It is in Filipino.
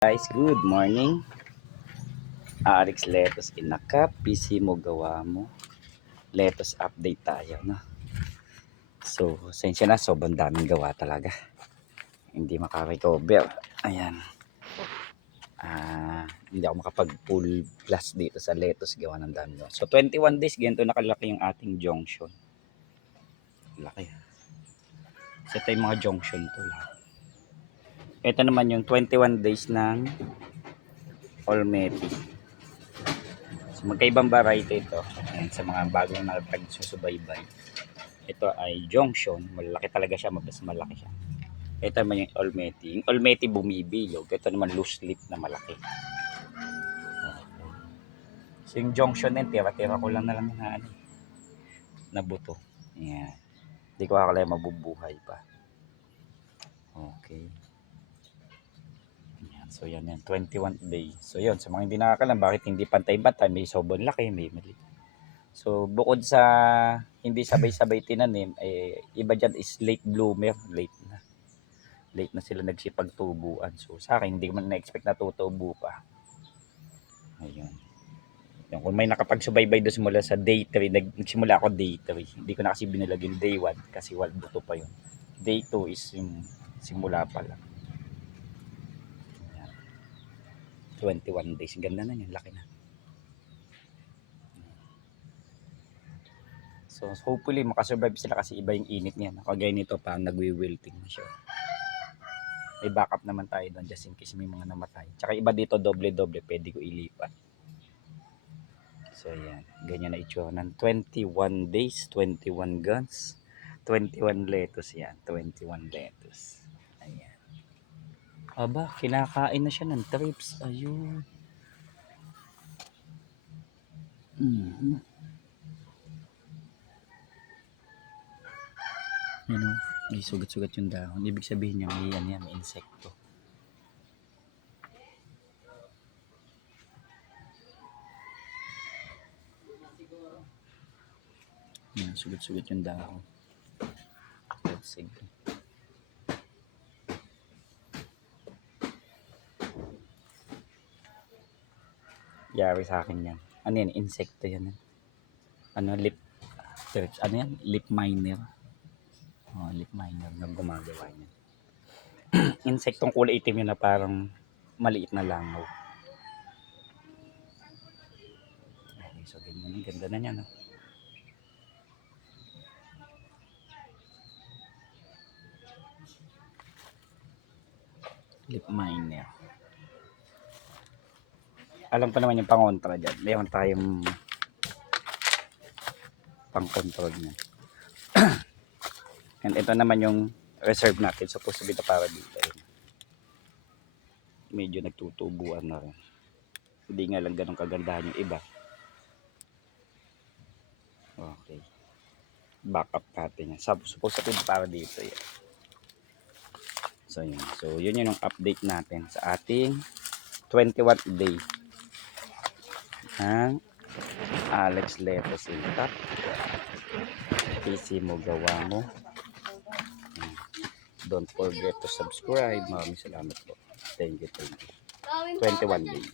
Guys, good morning. Alex Letos inaka, PC mo gawa mo. Letos update tayo, no? So, sensya na, sobrang daming gawa talaga. Hindi makarecover. Ayan. Hindi ako makapag full plus dito sa Letos gawa ng dami. So, 21 days, ganito nakalaki yung ating junction. Laki. So, ito yung mga junction to lahat. Ito naman yung 21 days ng Olmeti. So, magkaibang variety ito. Ayan, sa mga bagong nagsusubaybay. Ito ay junction. Malaki talaga siya. Mas malaki siya. Ito naman yung Olmeti. Yung Olmeti bumibilog. Ito naman loose leaf na malaki. So yung junction din, tira-tira ko lang na lang na buto. Ayan. Hindi ko akala mabubuhay pa. Okay. So yan, 21 days. So yun, sa mga hindi nakakalam, bakit hindi pantay-pantay, may sobrang laki, may mali. So bukod sa hindi sabay-sabay tinanim, iba dyan is late bloomer, late na sila nagsipagtubuan. So sa akin, hindi man na-expect na tutubo pa. Ayun. Yung, kung may nakapagsubaybay doon simula sa day 3, nagsimula ako day 3. Hindi ko na kasi binalag yung day 1 kasi wala buto pa yun. Day 2 is yung simula pa lang. 21 days. Ganda na yun. Laki na. So, hopefully, makasurvive sila kasi iba yung init niya. Kagaya nito, parang nagwi-wilting na siya. May backup naman tayo doon just in case may mga namatay. Tsaka iba dito, doble-doble. Pwede ko ilipat. So, yan. Ganyan na itsura ng 21 days, 21 guns, 21 lettuce yan. 21 lettuce. Ayan. Aba, kinakain na siya ng trips. Ayun. Ano, may sugat-sugat yung dahon. Ibig sabihin niya may insekto. Yan, sugat-sugat yung dahon. Sige. Yari sa akin yan. Ano yan? Insekto yan. Ano, lip trips. Ano yan? Lip miner. Oh, lip miner na gumagawa niya. Insektong kulay itim yun na parang maliit na langaw. Okay, so ganyan. Ganda na niya, no? Lip miner. Alam ko naman yung pangontra dyan. Mayroon tayong pang-control niya. And ito naman yung reserve natin. Supposed to be ito para dito. Medyo nagtutubuan na rin. Hindi nga lang ganun kagandahan yung iba. Okay. Backup natin yan. Supposed to be para dito yan. So yun. So yun yung update natin sa ating 21 day ng Alex Letos Intact. PC mo gawa mo. Don't forget to subscribe. Maraming salamat po. Thank you. 21 days.